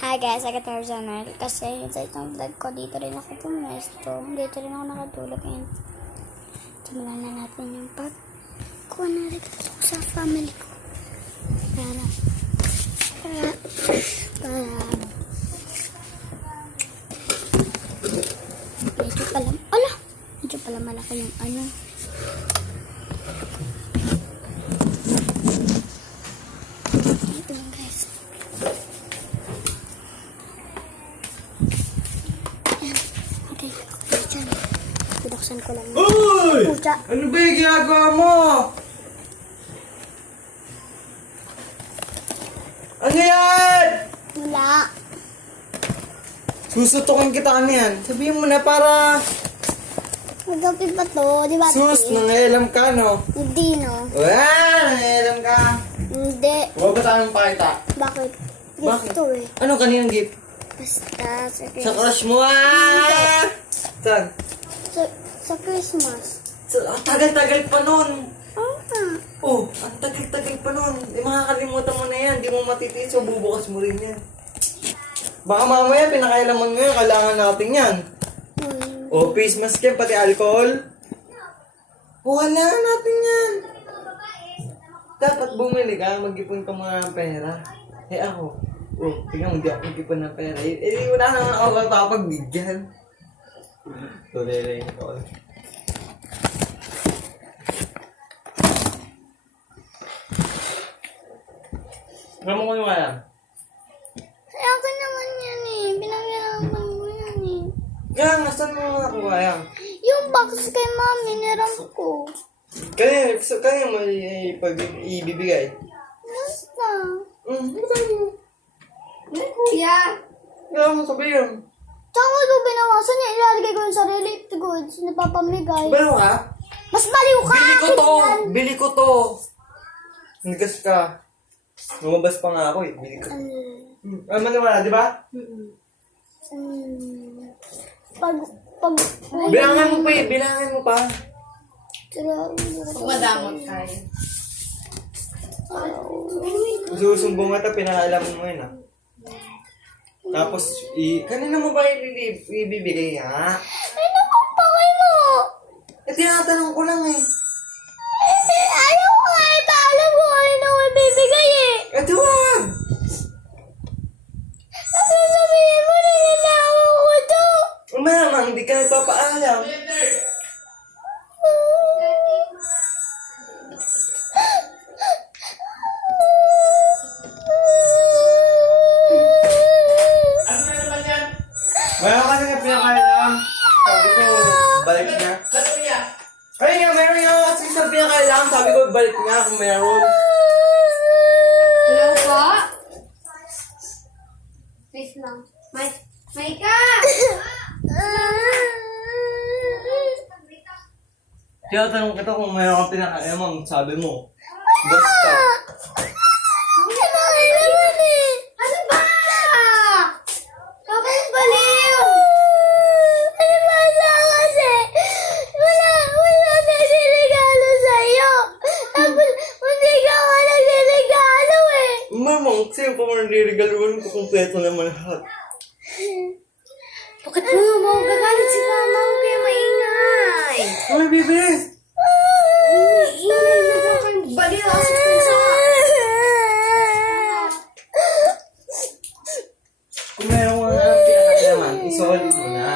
Hi guys, I got personal kasi sa itong vlog ko, dito rin ako pumesto. Dito rin ako nakatulog and simulan na natin yung pagkuha na rin sa family ko. Medyo pala malaki yung ano. Ito lang guys. Okay, dyan. Bidoksan ko lang. Uy! Pucha. Ano ba yung ginagawa mo? Ano yan? Wala. Susutukin kita yan. Sabihin mo na para... Magapit ba to? Di ba? Sus, nangayalam ka, no? Hindi, no? Wala, nangayalam ka. Hindi. Huwag ba tayong pakita? Bakit? Bakit? Gusto eh. Ano kaninang gift? Basta Sa crush mo, ah! Saan? sa Christmas. Ang tagal-tagal pa nun. Ah. Oh, ang tagal-tagal pa nun. Di makakalimutan mo na yan. Di mo matitiis o bubukas mo rin yan. Baka mamaya pinakailaman mo yan. Kailangan natin yan. O, face mask yan, pati alcohol. Wala natin yan. Dapat bumili ka, mag-ipon ka muna ng pera. Eh ako, tingnan mo, hindi ako mag-ipon ng pera. Wala naman ako mapapagbigyan. Tulele ko. Gamo ko yung kaya? Kaya ka naman yan eh. Pinangyaman mo yan eh. Kaya nga, saan mo ako kaya? Yung box kay mami, niram ko. Kaya mo ibibigay? Basta. Bigay mo. Kuya. Kaya mo sabihin. Tsaka ko binawasan niya, ilalagay ko yung sarili goods na papamigay. Balo ka? Mas baliw ka! Bili ko to! Tignan. Bili ko to! Nigas ka. Lumabas pa nga ako eh. Bili ko. Maniwala, di ba? Pag... Bilangan mo pa eh. Bilangan mo pa. Kung madamot tayo. Susumbong ata, pinakailaman mo yun ah. Tapos, kanina mo ba ibibigay ha? Ano bang pakay mo? Eh, tinatanong ko lang eh. Ayaw ko nga ipaalam ko ano ko ibibigay eh. Eh, duwag! Sasabihin mo na nanakaw ko to. Malamang, hindi ka nagpapaalam. Mayroon kasi nga pinakailangan. Sabi ko, balik niya. Ay nga, mayroon nga kasi sa pinakailangan. Sabi ko, balik niya kung mayroon. Hello po? Wait lang. Maika! Tinatanong kita kung mayroon kang pinakailangan. Sabi mo, basta. Ano ba? Bakit baliw? Ano ba sa kasi? Wala na sinigalo sa'yo. Tapos, hindi ka nga nagsinigalo eh. Mamang, sa'yo pa mo nariregaluhan ko kumpleto naman lahat. Bakit mo gagalit si mama? Huwag kayo maingay. Ay, bibili! Ingay na ba kayo? Baliw ako sa pusa. Kung mayroon ka nga pinakailangan, isolid mo na.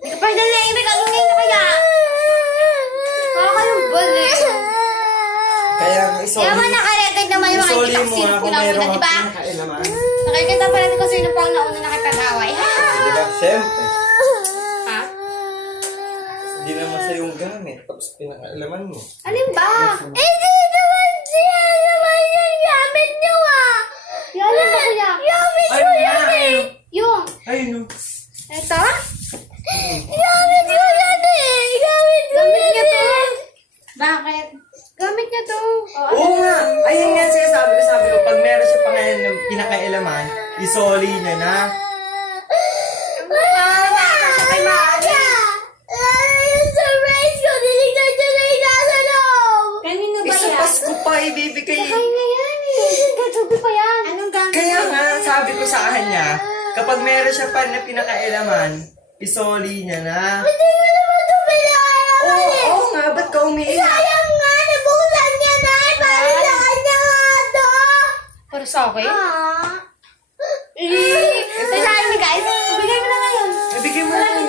Hindi ka pa dalaing. May kagungin ka kaya. Kakayong baliw. Kaya nga Kaya man nakarecord naman yung mga isoli kita mo ko sino nga po kung na mayroon una, ka di ba? pinakailangan. Nakikita pa natin kung sino po ang nauna nakipag-away. Ha? Di ba? Siyempre. Ha? Hindi naman sa'yo yung gamit. Tapos pinakailaman mo. Alin ba? Hindi naman siya naman yung gamit niyo ah. Yan ba kuya? Gamit ko yan eh. Yung. Ay, no. Ito? Gamit ko yan eh. Gamit ko Gamit yan niya to. eh. Bakit? Gamit niya to. Oo nga. Ayun nga siya sabi ko. Pag meron siya pinakailaman, isoli niya na. Kay Mari. Surprise ko! Dinignan niyo na yung nasa loob! Kanino ba Isa yan? Pasko pa, ibibigay. Kaya yan eh. Gagabi pa yan. Anong gamit? Kaya nga, sabi ko sa kanya, kapag meron siya pa na pinakailaman, isoli niya na. Hindi mo naman ito pinakailaman eh. Oo nga, ba't ka umiiyak? Sayang nga, nabuksan niya na eh. Para sa kanya nga ito. Para sa akin? Sayang ni guys. Bigay mo na ngayon. Ibigay mo na yun.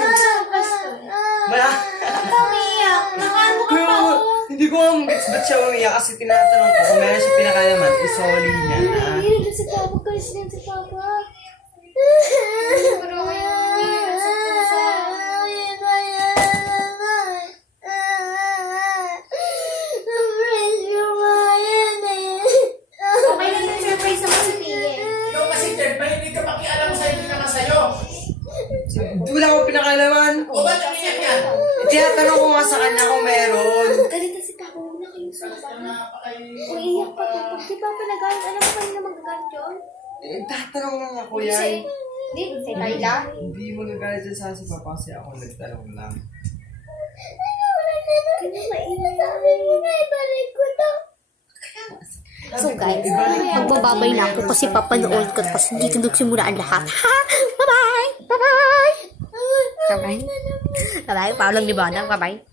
Mala. Umiiyak. Nakaano ka Kaya, pa? hindi ko alam ba't siya umiiyak kasi tinatanong ko kung meron siya pinakailaman, isoli niya na. Hindi si Papa. Kalis din si Papa. Pero kayo umiiyak sa pusa. Okay lang yung surprise naman si Pia. Ikaw kasi, Ted, mahilig ka pakialam mo sa'yo, hindi naman sa'yo. Wala akong pinakailaman. O ba't umiyak yan? Tinatanong ko nga sa kanya kung meron. Galit na si Papa. Huwag na kayong Basta na pa kayo. Umiiyak pa to. Pag di ba pinagalit, alam mo pa rin na magagalit yun? Tatanong lang ako yan. Hindi, si Kayla. Hindi magagalit dyan sa papa kasi ako nagtanong lang. Kaya mainit. Sabi mo na, ibalik ko to. So guys, magbababay na ako kasi papanood ko kasi dito nagsimula ang lahat. Ha? Bye-bye! Bye-bye! Bye-bye! Bye-bye! Paulang libanang. Bye-bye!